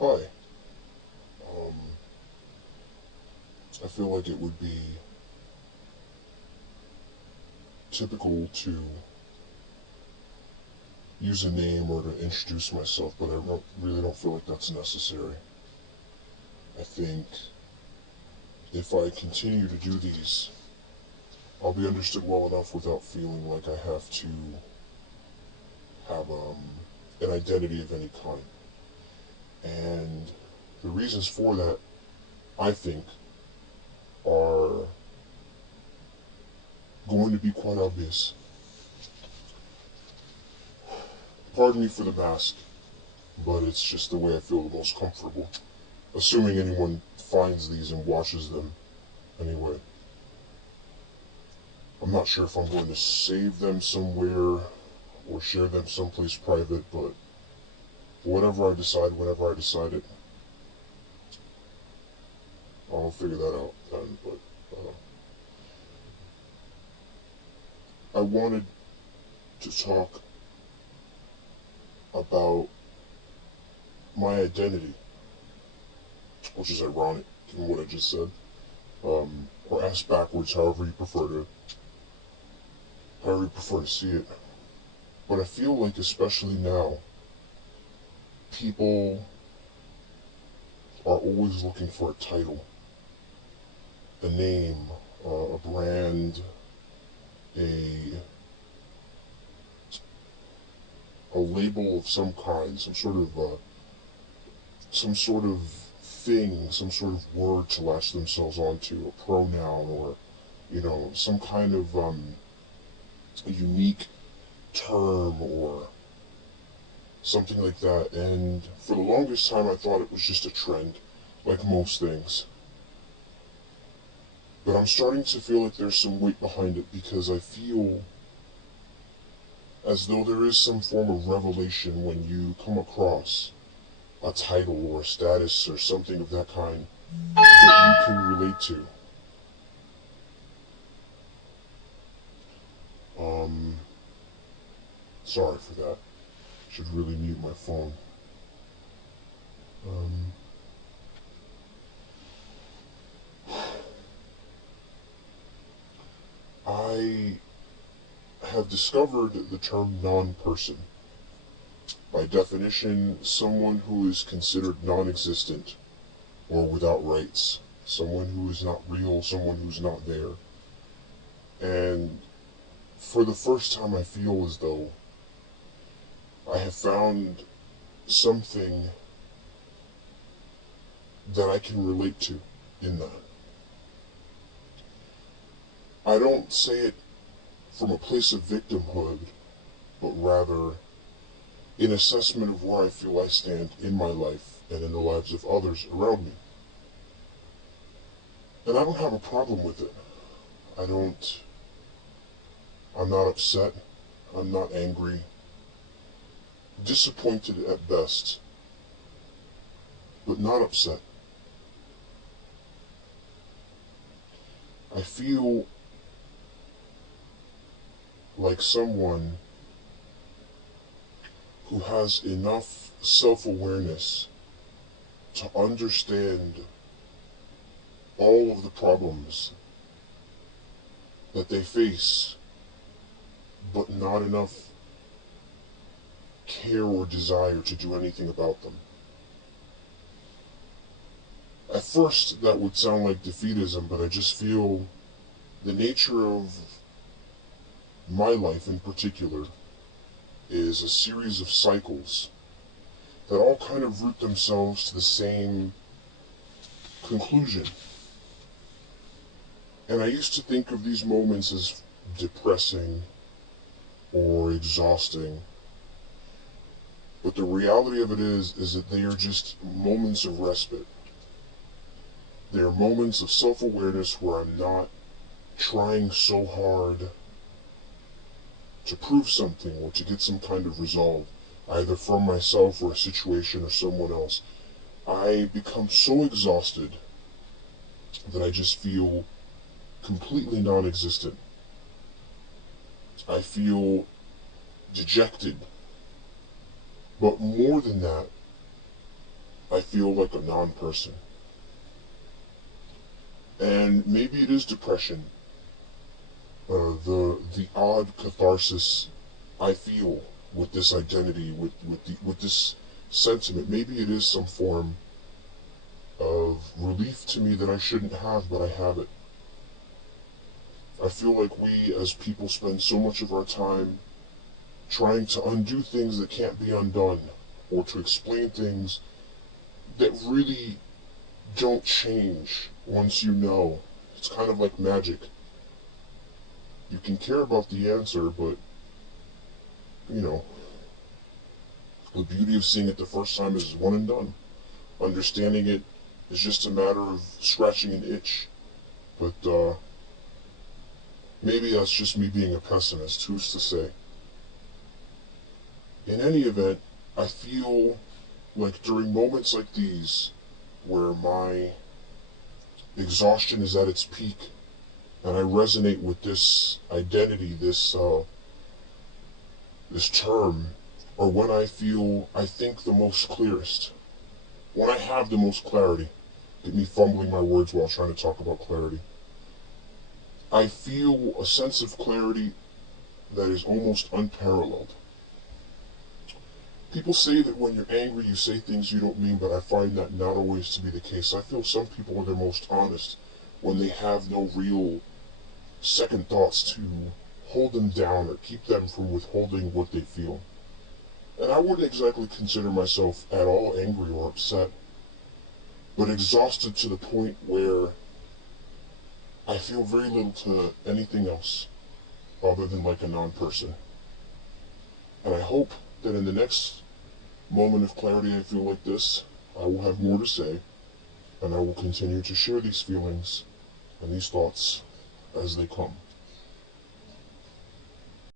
Hi. Um, I feel like it would be typical to use a name or to introduce myself, but really don't feel like that's necessary. I think if I continue to do these, I'll be understood well enough without feeling like I have to have an identity of any kind. And the reasons for that, I think, are going to be quite obvious. Pardon me for the mask, but it's just the way I feel the most comfortable. Assuming anyone finds these and watches them anyway. I'm not sure if I'm going to save them somewhere or share them someplace private, but whatever I decide, whenever I decide it, I'll figure that out then. But I wanted to talk about my identity, which is ironic given what I just said, or ask backwards, however you prefer to see it. But I feel like, especially now, people are always looking for a title, a name, a brand, a a label of some kind, some sort of thing, some sort of word to latch themselves onto, a pronoun, or some kind of unique term or something like that. And for the longest time, I thought it was just a trend, like most things. But I'm starting to feel like there's some weight behind it because I feel as though there is some form of revelation when you come across a title or a status or something of that kind that you can relate to. Um, Sorry for that. Should really mute my phone. Um, I have discovered the term non-person. By definition, someone who is considered non-existent or without rights. Someone who is not real, someone who's not there. And for the first time, I feel as though I have found something that I can relate to in that. I don't say it from a place of victimhood, but rather in assessment of where I feel I stand in my life and in the lives of others around me. And I don't have a problem with it. I don't, I'm not upset. I'm not angry. Disappointed at best, but not upset. I feel like someone who has enough self-awareness to understand all of the problems that they face, but not enough care or desire to do anything about them. At first, that would sound like defeatism, but I just feel the nature of my life in particular is a series of cycles that all kind of root themselves to the same conclusion. And I used to think of these moments as depressing or exhausting, but the reality of it is that they are just moments of respite. They are moments of self-awareness where I'm not trying so hard to prove something or to get some kind of resolve, either from myself or a situation or someone else. I become so exhausted that I just feel completely non-existent. I feel dejected. But more than that, I feel like a non-person. And maybe it is depression. The odd catharsis I feel with this identity, with this sentiment. Maybe it is some form of relief to me that I shouldn't have, but I have it. I feel like we as people spend so much of our time trying to undo things that can't be undone, or to explain things that really don't change once you know. It's kind of like magic. You can care about the answer, but, you know, the beauty of seeing it the first time is one and done. Understanding it is just a matter of scratching an itch. But, maybe that's just me being a pessimist, who's to say? In any event, I feel like during moments like these, where my exhaustion is at its peak, and I resonate with this identity, this term, or when I think the most clearest, when I have the most clarity. Get me fumbling my words while trying to talk about clarity. I feel a sense of clarity that is almost unparalleled. People say that when you're angry, you say things you don't mean, but I find that not always to be the case. I feel some people are their most honest when they have no real second thoughts to hold them down or keep them from withholding what they feel. And I wouldn't exactly consider myself at all angry or upset, but exhausted to the point where I feel very little to anything else other than like a non-person. And I hope that in the next moment of clarity I feel like this, I will have more to say, and I will continue to share these feelings and these thoughts as they come.